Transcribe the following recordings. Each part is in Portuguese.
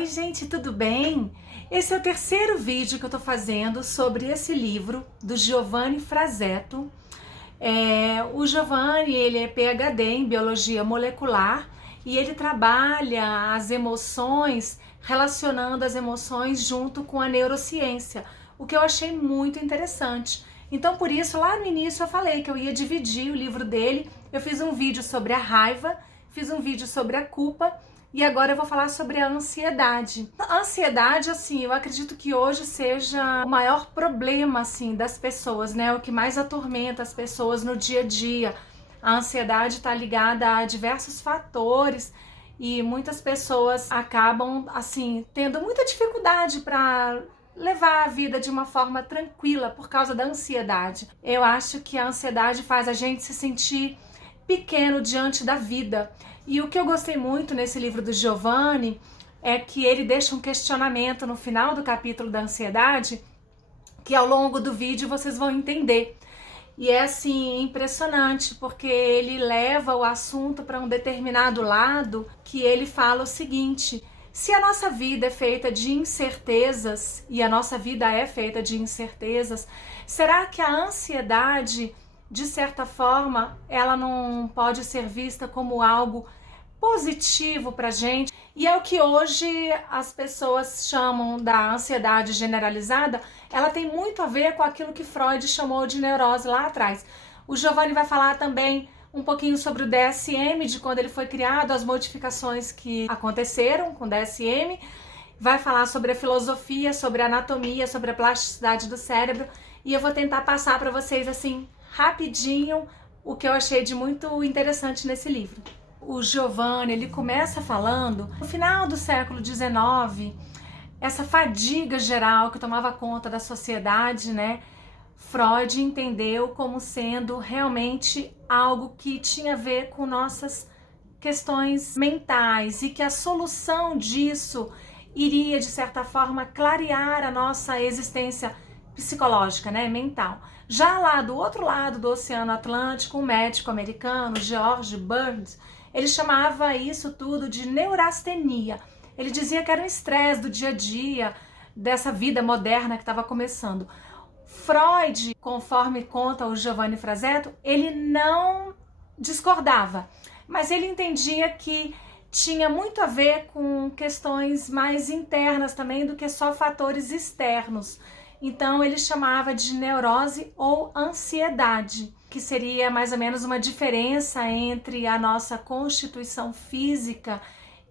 Oi gente, tudo bem? Esse é o terceiro vídeo que eu tô fazendo sobre esse livro do Giovanni Frazetto. O Giovanni, ele é PhD em Biologia Molecular e ele trabalha as emoções, relacionando as emoções junto com a neurociência, o que eu achei muito interessante. Então, por isso, lá no início eu falei que eu ia dividir o livro dele. Eu fiz um vídeo sobre a raiva, fiz um vídeo sobre a culpa, e agora eu vou falar sobre a ansiedade. A ansiedade, assim, eu acredito que hoje seja o maior problema, assim, das pessoas, né? O que mais atormenta as pessoas no dia a dia. A ansiedade está ligada a diversos fatores e muitas pessoas acabam, assim, tendo muita dificuldade para levar a vida de uma forma tranquila por causa da ansiedade. Eu acho que a ansiedade faz a gente se sentir pequeno diante da vida. E o que eu gostei muito nesse livro do Giovanni é que ele deixa um questionamento no final do capítulo da ansiedade, que ao longo do vídeo vocês vão entender. E é assim impressionante, porque ele leva o assunto para um determinado lado, que ele fala o seguinte: se a nossa vida é feita de incertezas, e a nossa vida é feita de incertezas, será que a ansiedade, de certa forma, ela não pode ser vista como algo positivo pra gente? E é o que hoje as pessoas chamam da ansiedade generalizada. Ela tem muito a ver com aquilo que Freud chamou de neurose lá atrás. O Giovanni vai falar também um pouquinho sobre o DSM, de quando ele foi criado, as modificações que aconteceram com o DSM. Vai falar sobre a filosofia, sobre a anatomia, sobre a plasticidade do cérebro. E eu vou tentar passar para vocês assim rapidinho o que eu achei de muito interessante nesse livro. O Giovanni, ele começa falando, no final do século XIX, essa fadiga geral que tomava conta da sociedade, né? Freud entendeu como sendo realmente algo que tinha a ver com nossas questões mentais e que a solução disso iria, de certa forma, clarear a nossa existência psicológica, né, mental. Já lá do outro lado do Oceano Atlântico, um médico americano, George Burns, ele chamava isso tudo de neurastenia. Ele dizia que era um estresse do dia a dia, dessa vida moderna que estava começando. Freud, conforme conta o Giovanni Frazetto, ele não discordava, mas ele entendia que tinha muito a ver com questões mais internas também do que só fatores externos. Então ele chamava de neurose ou ansiedade, que seria mais ou menos uma diferença entre a nossa constituição física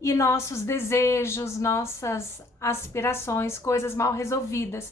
e nossos desejos, nossas aspirações, coisas mal resolvidas.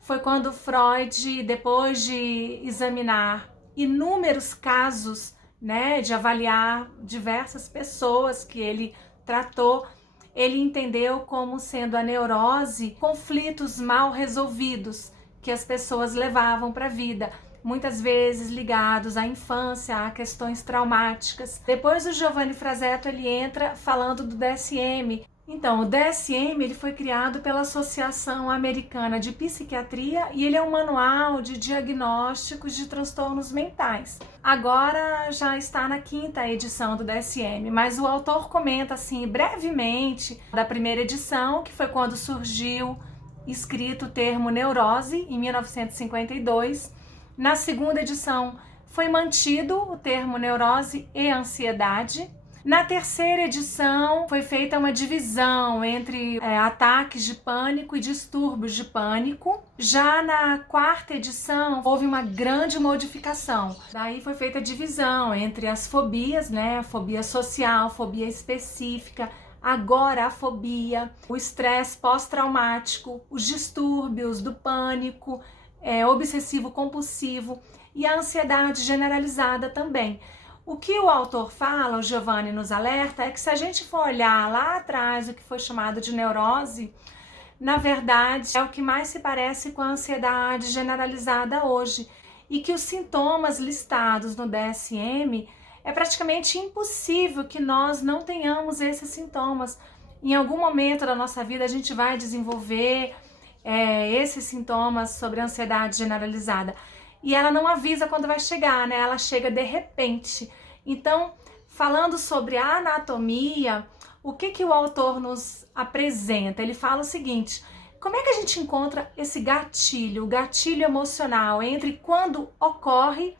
Foi quando Freud, depois de examinar inúmeros casos, né, de avaliar diversas pessoas que ele tratou, ele entendeu como sendo a neurose conflitos mal resolvidos que as pessoas levavam para a vida, muitas vezes ligados à infância, a questões traumáticas. Depois o Giovanni Frazetto, ele entra falando do DSM. Então, o DSM, ele foi criado pela Associação Americana de Psiquiatria e ele é um manual de diagnósticos de transtornos mentais. Agora já está na 5ª edição do DSM, mas o autor comenta assim brevemente da primeira edição, que foi quando surgiu escrito o termo neurose, em 1952. Na segunda edição foi mantido o termo neurose e ansiedade. Na terceira edição foi feita uma divisão entre ataques de pânico e distúrbios de pânico. Já na 4ª edição houve uma grande modificação. Daí foi feita a divisão entre as fobias, né? Fobia social, fobia específica, agorafobia, o estresse pós-traumático, os distúrbios do pânico, obsessivo-compulsivo e a ansiedade generalizada também. O que o autor fala, o Giovanni nos alerta, é que se a gente for olhar lá atrás o que foi chamado de neurose, na verdade é o que mais se parece com a ansiedade generalizada hoje, e que os sintomas listados no DSM é praticamente impossível que nós não tenhamos esses sintomas. Em algum momento da nossa vida a gente vai desenvolver esses sintomas sobre a ansiedade generalizada. E ela não avisa quando vai chegar, né? Ela chega de repente. Então, falando sobre a anatomia, o que o autor nos apresenta? Ele fala o seguinte: como é que a gente encontra esse gatilho, o gatilho emocional, entre quando ocorre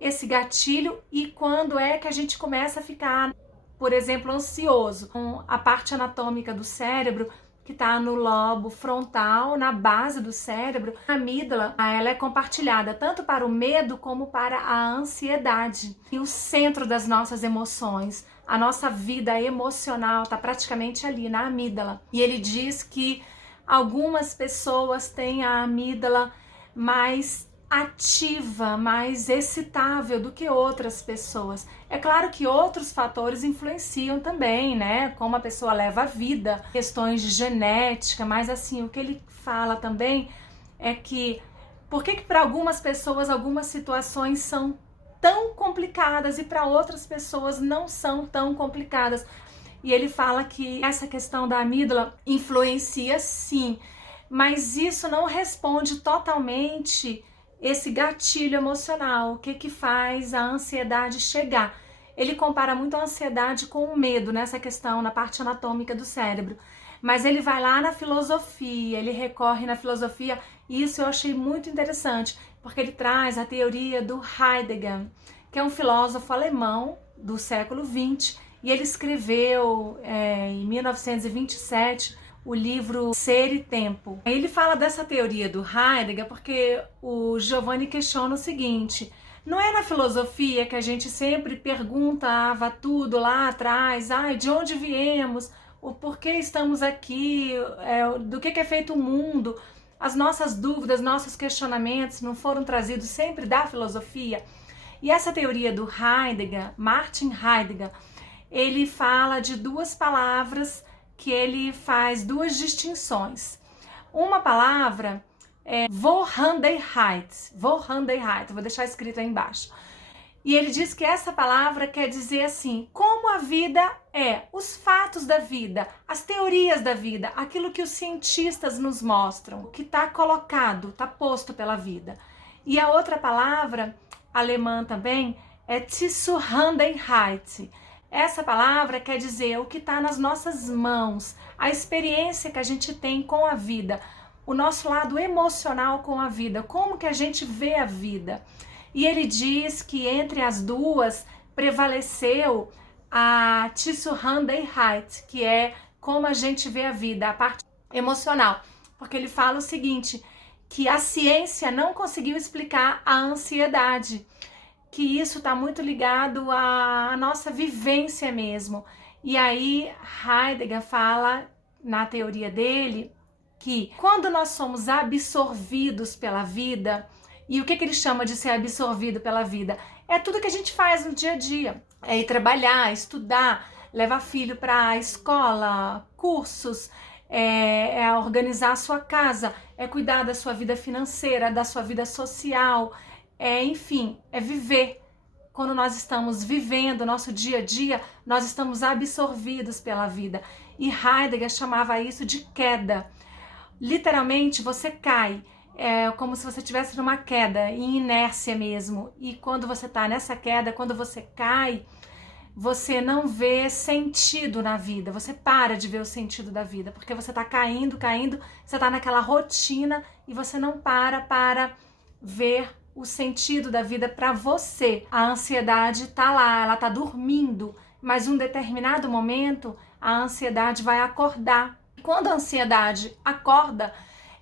esse gatilho e quando é que a gente começa a ficar, por exemplo, ansioso? A parte anatômica do cérebro, que está no lobo frontal, na base do cérebro, a amígdala, ela é compartilhada tanto para o medo como para a ansiedade. E o centro das nossas emoções, a nossa vida emocional está praticamente ali na amígdala. E ele diz que algumas pessoas têm a amígdala mais ativa, mais excitável do que outras pessoas. É claro que outros fatores influenciam também, né? Como a pessoa leva a vida, questões de genética, mas assim, o que ele fala também é que por que para algumas pessoas algumas situações são tão complicadas e para outras pessoas não são tão complicadas. E ele fala que essa questão da amígdala influencia sim, mas isso não responde totalmente esse gatilho emocional, o que faz a ansiedade chegar. Ele compara muito a ansiedade com o medo nessa questão, na parte anatômica do cérebro. Mas ele vai lá na filosofia, ele recorre na filosofia, e isso eu achei muito interessante, porque ele traz a teoria do Heidegger, que é um filósofo alemão do século XX, e ele escreveu em 1927 o livro Ser e Tempo. Ele fala dessa teoria do Heidegger porque o Giovanni questiona o seguinte: não é na filosofia que a gente sempre perguntava tudo lá atrás, de onde viemos, o porquê estamos aqui, do que é feito o mundo, as nossas dúvidas, nossos questionamentos não foram trazidos sempre da filosofia? E essa teoria do Heidegger, Martin Heidegger, ele fala de duas palavras que ele faz duas distinções. Uma palavra é Vorhandenheit, vou deixar escrito aí embaixo. E ele diz que essa palavra quer dizer assim, como a vida é, os fatos da vida, as teorias da vida, aquilo que os cientistas nos mostram, o que está colocado, está posto pela vida. E a outra palavra, alemã também, é Zusammenhalt. Essa palavra quer dizer o que está nas nossas mãos, a experiência que a gente tem com a vida, o nosso lado emocional com a vida, como que a gente vê a vida. E ele diz que entre as duas prevaleceu a Zusammenhalt, que é como a gente vê a vida, a parte emocional. Porque ele fala o seguinte, que a ciência não conseguiu explicar a ansiedade, que isso está muito ligado à nossa vivência mesmo. E aí Heidegger fala, na teoria dele, que quando nós somos absorvidos pela vida, e o que ele chama de ser absorvido pela vida? É tudo que a gente faz no dia a dia. É ir trabalhar, estudar, levar filho para a escola, cursos, é organizar a sua casa, é cuidar da sua vida financeira, da sua vida social, enfim, é viver. Quando nós estamos vivendo o nosso dia a dia, nós estamos absorvidos pela vida. E Heidegger chamava isso de queda. Literalmente, você cai. É como se você estivesse numa queda, em inércia mesmo. E quando você está nessa queda, quando você cai, você não vê sentido na vida. Você para de ver o sentido da vida, porque você está caindo, você está naquela rotina e você não para ver o sentido da vida para você. A ansiedade está lá, ela está dormindo, mas em um determinado momento a ansiedade vai acordar. Quando a ansiedade acorda,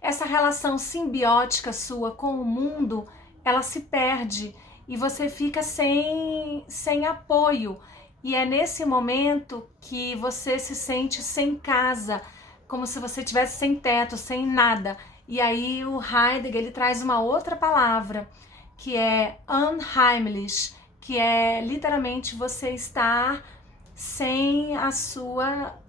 essa relação simbiótica sua com o mundo, ela se perde e você fica sem apoio. E é nesse momento que você se sente sem casa, como se você estivesse sem teto, sem nada. E aí o Heidegger ele traz uma outra palavra, que é unheimlich, que é literalmente você estar sem a sua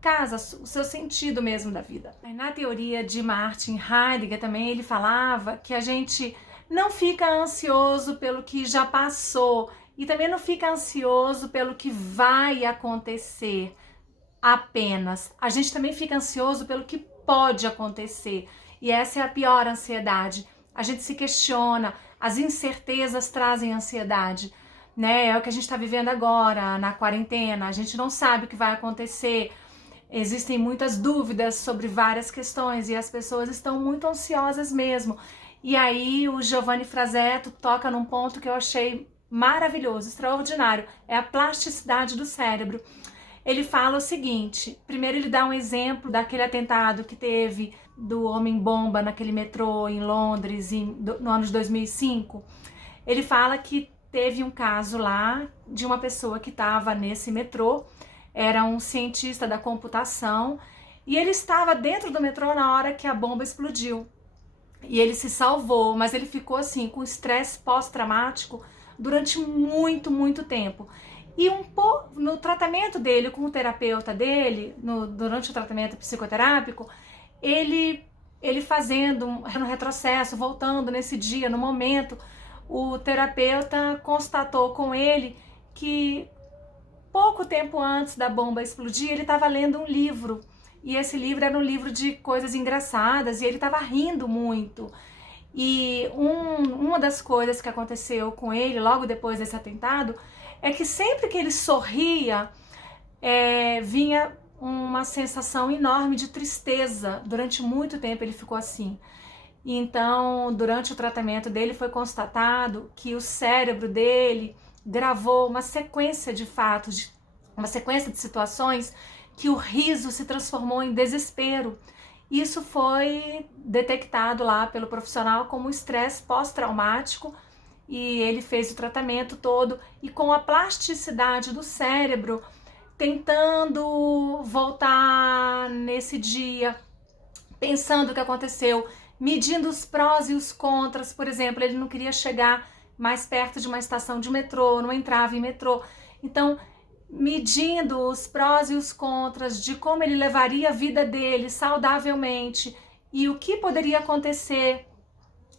casa, o seu sentido mesmo da vida. Na teoria de Martin Heidegger também ele falava que a gente não fica ansioso pelo que já passou e também não fica ansioso pelo que vai acontecer apenas. A gente também fica ansioso pelo que pode acontecer. E essa é a pior ansiedade. A gente se questiona, as incertezas trazem ansiedade. né? É o que a gente está vivendo agora, na quarentena, a gente não sabe o que vai acontecer, existem muitas dúvidas sobre várias questões e as pessoas estão muito ansiosas mesmo. E aí o Giovanni Frazetto toca num ponto que eu achei maravilhoso, extraordinário, é a plasticidade do cérebro. Ele fala o seguinte, primeiro ele dá um exemplo daquele atentado que teve do homem-bomba naquele metrô em Londres no ano de 2005. Ele fala que teve um caso lá de uma pessoa que estava nesse metrô, era um cientista da computação, e ele estava dentro do metrô na hora que a bomba explodiu. E ele se salvou, mas ele ficou assim com estresse pós-traumático durante muito tempo. E no tratamento dele com o terapeuta dele, durante o tratamento psicoterápico, ele fazendo um retrocesso, voltando nesse dia, no momento, o terapeuta constatou com ele que pouco tempo antes da bomba explodir, ele estava lendo um livro. E esse livro era um livro de coisas engraçadas e ele estava rindo muito. E uma das coisas que aconteceu com ele logo depois desse atentado é que sempre que ele sorria, vinha uma sensação enorme de tristeza. Durante muito tempo ele ficou assim. Então, durante o tratamento dele foi constatado que o cérebro dele gravou uma sequência de fatos, uma sequência de situações que o riso se transformou em desespero. Isso foi detectado lá pelo profissional como estresse pós-traumático e ele fez o tratamento todo e com a plasticidade do cérebro tentando voltar nesse dia, pensando o que aconteceu, medindo os prós e os contras. Por exemplo, ele não queria chegar mais perto de uma estação de metrô, não entrava em metrô. Então, medindo os prós e os contras de como ele levaria a vida dele saudavelmente e o que poderia acontecer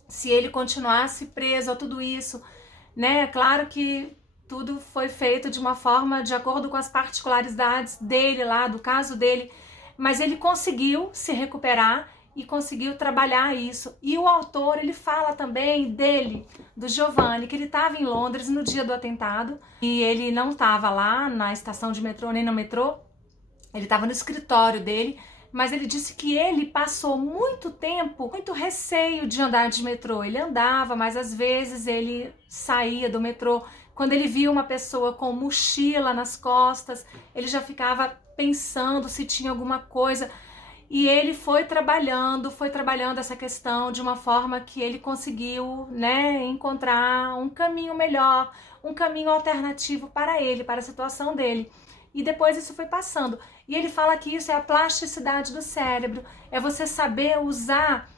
se ele continuasse preso a tudo isso, né? Claro que tudo foi feito de uma forma de acordo com as particularidades dele lá, do caso dele, mas ele conseguiu se recuperar e conseguiu trabalhar isso. E o autor, ele fala também dele, do Giovanni, que ele estava em Londres no dia do atentado e ele não estava lá na estação de metrô nem no metrô, ele estava no escritório dele, mas ele disse que ele passou muito tempo, muito receio de andar de metrô. Ele andava, mas às vezes ele saía do metrô. Quando ele via uma pessoa com mochila nas costas, ele já ficava pensando se tinha alguma coisa. E ele foi trabalhando essa questão de uma forma que ele conseguiu, né, encontrar um caminho melhor, um caminho alternativo para ele, para a situação dele. E depois isso foi passando. E ele fala que isso é a plasticidade do cérebro, é você saber usar,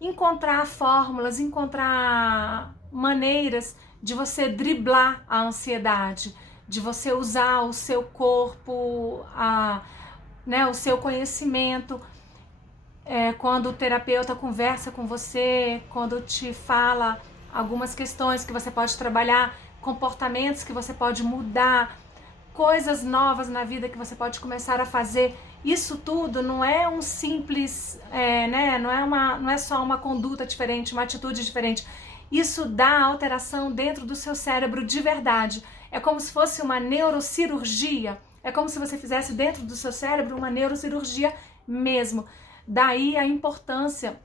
encontrar fórmulas, encontrar maneiras de você driblar a ansiedade, de você usar o seu corpo, o seu conhecimento. Quando o terapeuta conversa com você, quando te fala algumas questões que você pode trabalhar, comportamentos que você pode mudar, coisas novas na vida que você pode começar a fazer, isso tudo não é um simples, não é só uma conduta diferente, uma atitude diferente. Isso dá alteração dentro do seu cérebro de verdade. É como se fosse uma neurocirurgia, é como se você fizesse dentro do seu cérebro uma neurocirurgia mesmo. Daí a importância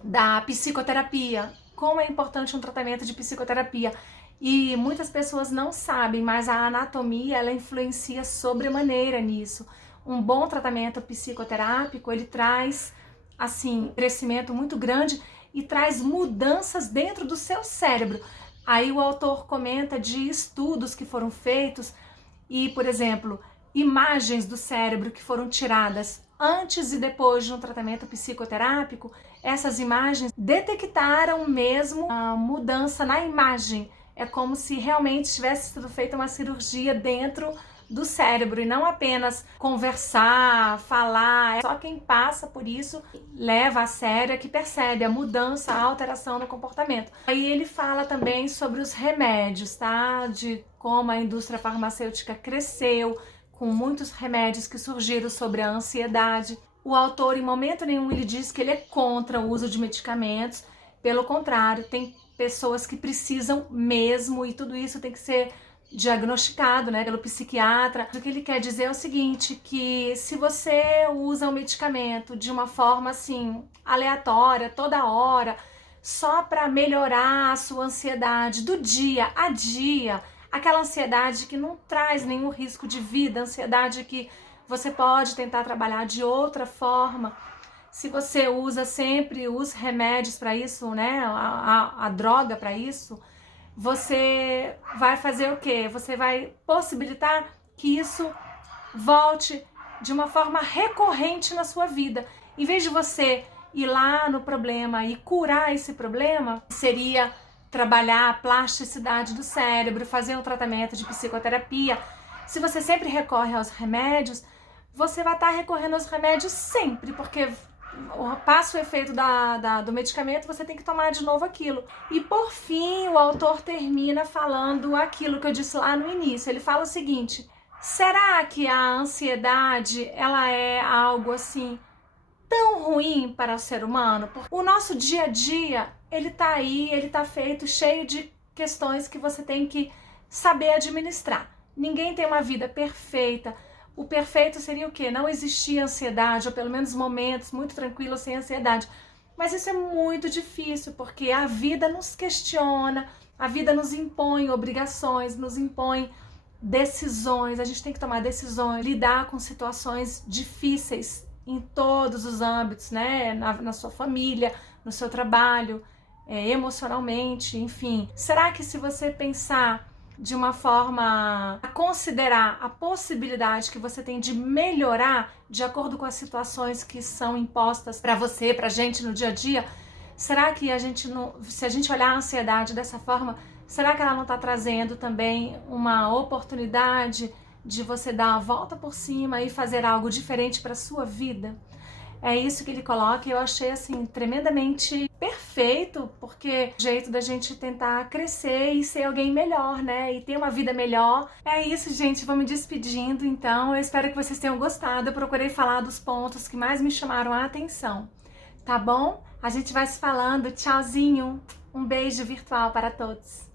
da psicoterapia, como é importante um tratamento de psicoterapia. E muitas pessoas não sabem, mas a anatomia, ela influencia sobremaneira nisso. Um bom tratamento psicoterápico, ele traz, assim, crescimento muito grande e traz mudanças dentro do seu cérebro. Aí o autor comenta de estudos que foram feitos e, por exemplo, imagens do cérebro que foram tiradas antes e depois de um tratamento psicoterápico, essas imagens detectaram mesmo a mudança na imagem. É como se realmente tivesse sido feita uma cirurgia dentro do cérebro e não apenas conversar, falar. Só quem passa por isso leva a sério, é que percebe a mudança, a alteração no comportamento. Aí ele fala também sobre os remédios, tá? De como a indústria farmacêutica cresceu, com muitos remédios que surgiram sobre a ansiedade. O autor, em momento nenhum, ele diz que ele é contra o uso de medicamentos. Pelo contrário, tem pessoas que precisam mesmo e tudo isso tem que ser diagnosticado, né, pelo psiquiatra. O que ele quer dizer é o seguinte, que se você usa um medicamento de uma forma assim aleatória, toda hora, só para melhorar a sua ansiedade do dia a dia, aquela ansiedade que não traz nenhum risco de vida, ansiedade que você pode tentar trabalhar de outra forma. Se você usa sempre os remédios para isso, né, a droga para isso, você vai fazer o quê? Você vai possibilitar que isso volte de uma forma recorrente na sua vida. Em vez de você ir lá no problema e curar esse problema, seria trabalhar a plasticidade do cérebro, fazer um tratamento de psicoterapia. Se você sempre recorre aos remédios, você vai estar recorrendo aos remédios sempre, porque passa o efeito do medicamento, você tem que tomar de novo aquilo. E por fim, o autor termina falando aquilo que eu disse lá no início. Ele fala o seguinte: será que a ansiedade, ela é algo assim tão ruim para o ser humano? O nosso dia a dia, ele tá aí, ele tá feito cheio de questões que você tem que saber administrar. Ninguém tem uma vida perfeita. O perfeito seria o quê? Não existir ansiedade, ou pelo menos momentos muito tranquilos sem ansiedade. Mas isso é muito difícil, porque a vida nos questiona, a vida nos impõe obrigações, nos impõe decisões, a gente tem que tomar decisões, lidar com situações difíceis em todos os âmbitos, né? Na sua família, no seu trabalho, emocionalmente, enfim. Será que se você pensar de uma forma a considerar a possibilidade que você tem de melhorar de acordo com as situações que são impostas para você, pra gente no dia a dia, será que a gente não, se a gente olhar a ansiedade dessa forma, será que ela não está trazendo também uma oportunidade de você dar a volta por cima e fazer algo diferente para sua vida? É isso que ele coloca e eu achei assim tremendamente perfeito, porque o jeito da gente tentar crescer e ser alguém melhor, né? E ter uma vida melhor. É isso, gente, vou me despedindo então. Eu espero que vocês tenham gostado. Eu procurei falar dos pontos que mais me chamaram a atenção. Tá bom? A gente vai se falando. Tchauzinho. Um beijo virtual para todos.